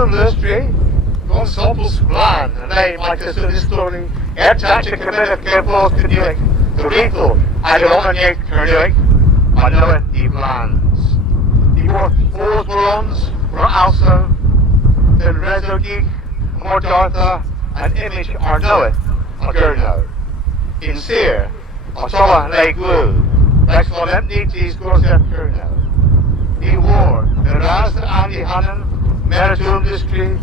Room Industry, Gorsedh's plan, and they might have this story, Ertache committed careful to Newquay, the Rito, and the Onanyek Kernuik, I know it, the plans. The more four bronze were also the Rezogi, Mordartha, and Image are know it, or Gurno. In Seer, Ottawa Lake Woo, Rex Volempnitis Gorsedh Kerno. The war, the Raz Andy Hannon, Meritum Industry,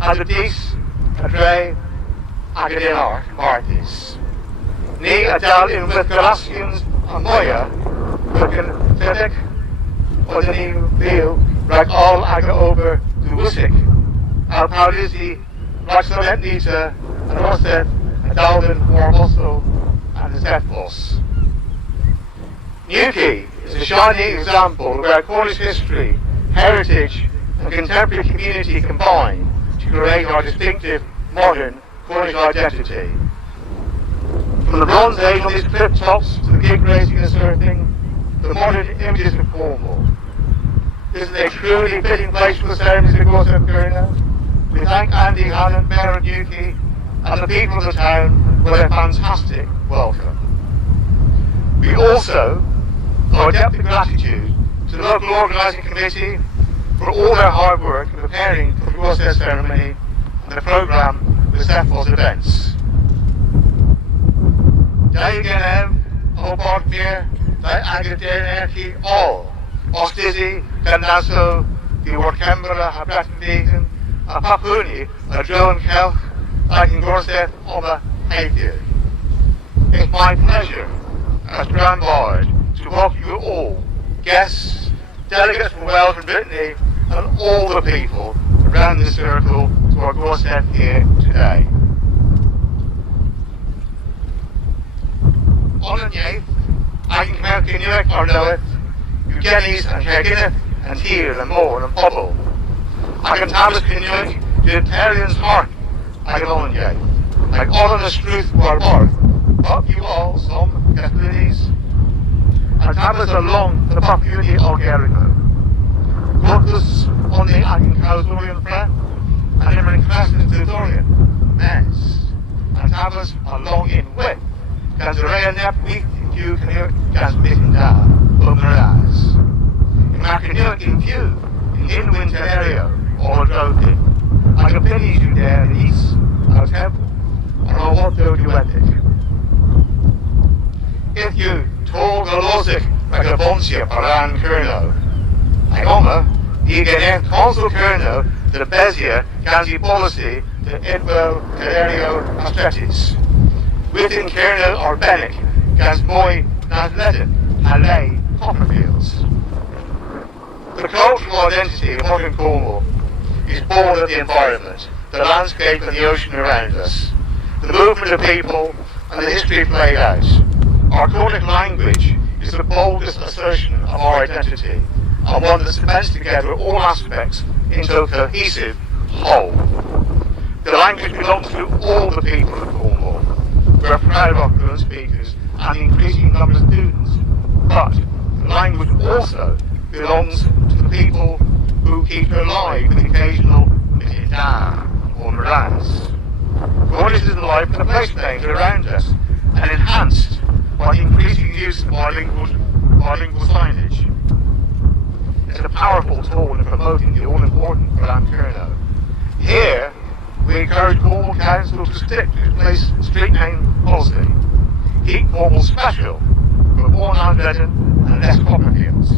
Hadadis, Adre, Agadinar, Martis. Ni Adal in with Galatians, Amoya, Looking Fedek, Odini Leo, Rag all Aga over to Wisik, Al Paulisi, Roxolentnita, and Gorsedh, Adalvin, Warbosso, and the Zethbos. Newquay is a shining example where Cornish history, heritage, and contemporary community combine to create our distinctive, modern Cornish identity. From the Bronze Age on these cliff tops to the gig racing and surfing, the modern images of Cornwall. This is a truly fitting place for the ceremonies of Gorsedh Kerno. We thank Andy Hannon, Mayor of Newquay, and the people of the town for their fantastic welcome. We also owe a debt of gratitude to the local organising committee for all their hard work in preparing for the Gorsedh ceremony and the programme with Zethbos events. Daigenev, Hobart-Mir, Daiagadernerki, all, Ostizi, Gannaso, the Warkembra, Habrattenbegen, a Papuni, a Drone Kelch, like in Gorsedh, Oma, Hayfield. It's my pleasure as Grand Lord to welcome you all, guests, delegates from Wales and Brittany, and all the people around this circle to our Gorsedh here today. On the 8th, I can count Newquay or Knoweth, Eugenes and Kerginneth, and Here and More and Pobble. I can Thomas Newquay, the Italian's heart, I can own ye. Like all in the truth war barth, but you all, some Catholics, and Thomas along the popularity of Jericho. Quotus on the Agincausorian friend, and Imran Crescent to Dorian, Mess, and Thomas along in wit. Kan de rij nep week in view can you can mitten daar over the eyes. In maak je nu in view in winter area all drought in. I can finish you there in east out temple or what do you went it. If you told the logic like a bonsia paran kerno. I oma you get in consul kerno the Bezia Ganzi policy the Edwell Calerio Astretis. Within Kerno or Bennick, Gansmoy, Nasleton, Halley, Copperfields. The cultural identity of modern Cornwall is born of the environment, the landscape and the ocean around us, the movement of people and the history played out. Our Cornish language is the boldest assertion of our identity and one that cements together all aspects into a cohesive whole. The language belongs to all the people of Cornwall. We are proud of our fluent speakers and the increasing number of students, but the language also belongs to the people who keep it alive with occasional Mitinda or Morans. Cornish is alive with the place names around us and enhanced by the increasing use of bilingual signage. It's a powerful tool in promoting the all-important Bran Kerno. Here, we encourage Cornwall Council to stick to its place street name policy. Keep Cornwall special, with more non-legend and less Copperfields.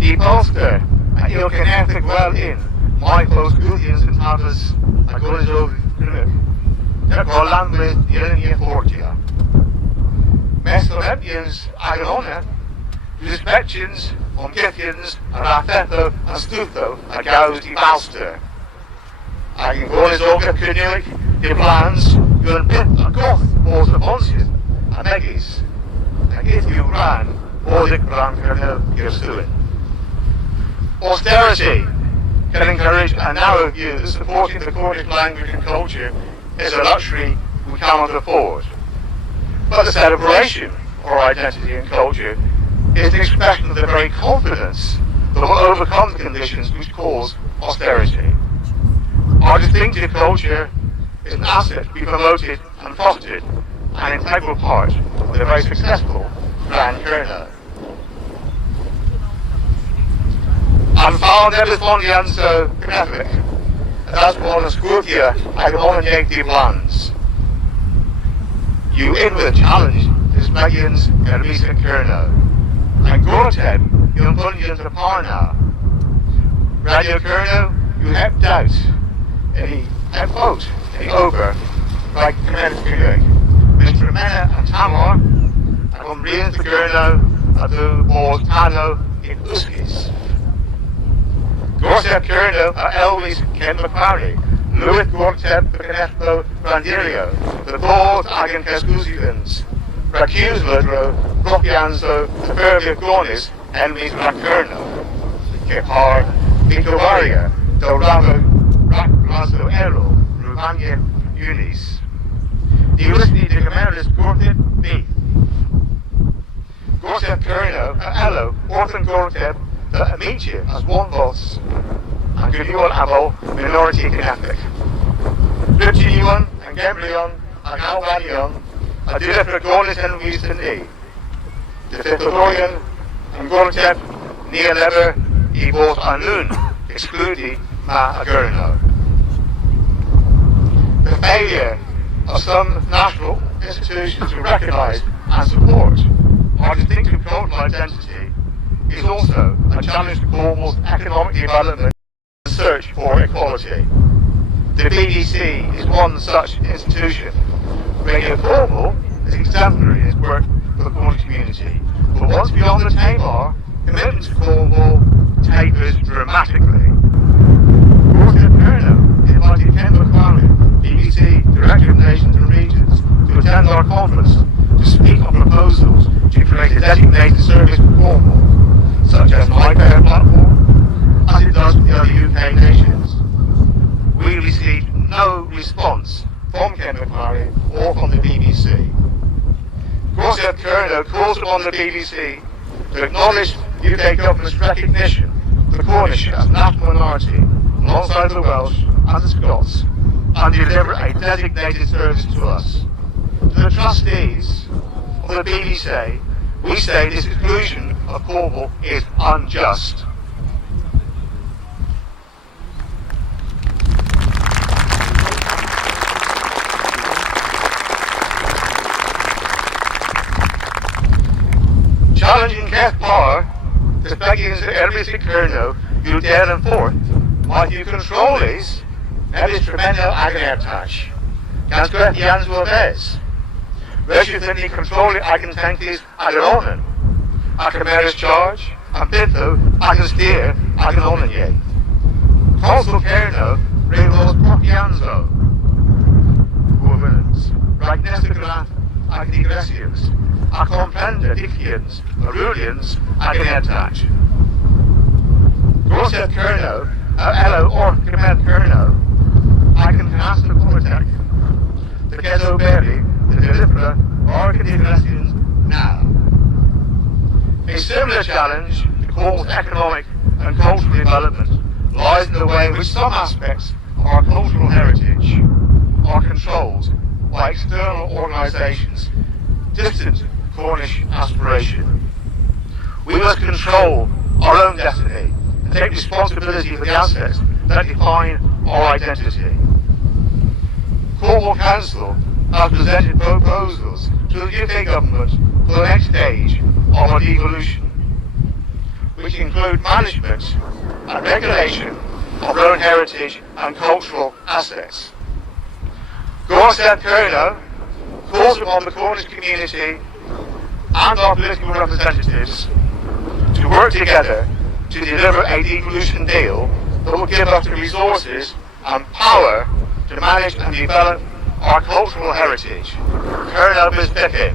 Deep Ulster, and Ilkenethig well in, my close Guthians and Tavis, and Gorsedh Grimmick. Therefore, Landwith, Yelenia Fortia. Mestrolepians, Agalona, Respections, Omkithians, and Rafetho and Stutho, a Gauss de Balster. I can go as Olga Kunuik, the plans, you and Pith and Goth, Balls of Bonsian, and Meggies. And if you ran, Bordic ran Kerno, Kirsuin. Austerity can encourage a narrow view that supporting the Cornish language and culture is a luxury we cannot afford. But the celebration of our identity and culture is an expression of the very confidence conditions which cause austerity. Our distinctive culture is an asset to be promoted and fostered, an integral part of the very successful Grand Kerno. And found respondianzo Catholic, that's one of Scutia Agamoniac plans. You in with a challenge, this Magians in recent Kerno. And Gorsedh, you impunions of Parna. Radio Kerno, you have doubt. Any have vote, any over, like Commander Kulik. Mr. Mena and Tamar, and from Brian to Kerno, and to Bors Tano in Uskis. Gorsedh Kerno, Elvis Ken McQuarrie, Louis Gorsedh Becanetto Brandirio, the Bors Agan Cascusians, Racuse Ludro, Propianzo, the Fervia Gornis, Enemies Rakerno, Kepar, Vicovaria, Dorado, Raklazo Ero, Ruvania Unis. The University de Cameras Gorsedh B. Gorsedh Kerno, Elo, Orphan Gorsedh, the Amicia as one boss, and Gunual Abo, minority Catholic. Lucian and Gamblion, and Albanion, and Dilefra Gornis and Wieston E. The Thessalonian and Gorsedh, Nia Lever, Ebos Anun, excluding Ma Agurno. The failure of some national institutions to recognise and support our distinctive cultural identity is also a challenge to Cornwall's economic development and search for equality. The BBC is one such institution. Radio Cornwall is exemplary in its work for the Cornish community, but once beyond the Tamar, commitment to Cornwall tapers dramatically. Gorsedh Kerno invited Ken McQuarrie, BBC Director of Nations and Regions, to attend our conference to speak on proposals to create a designated service for Cornwall, such as Newquay platform, as it does with the other UK nations. We received no response from Ken McQuarrie or from the BBC. Gorsedh Kerno calls upon the BBC to acknowledge the UK government's recognition of the Cornish as national minority alongside the Welsh and the Scots, and deliver a designated service to us. To the trustees of the BBC, we say this exclusion of Cornwall is unjust. Challenging Keth Power, the Speckians of every Kerno, you dare and forth, might you control these, nebis tremendo agonertash, Gansqueth Jansu Aves, Reshuthani controlling Agontentis Agononen, Acameris charge, and Pitho Agonsteer Agononanye. Consul Kerno, Relos Propianzo, Governance, Ragnestograph Agnigressians, a comprender Dickians, Arulians, Agonertash. Gorsedh Kerno, Elo or Command Kerno, I can pass the Politek, the Gezo Berry, the Delibra, or Cathedralians now. A similar challenge to Cornwall's economic and cultural development lies in the way in which some aspects of our cultural heritage are controlled by external organisations distant from Cornish aspiration. We must control our own destiny and take responsibility for the assets that define our identity. Cornwall Council has presented proposals to the UK Government for the next stage of our devolution, which include management and regulation of our own heritage and cultural assets. Gorsedh Kerno calls upon the Cornish community and our political representatives to work together to deliver a devolution deal that will give us the resources and power to manage and develop our cultural heritage. Kerno Bisbecke.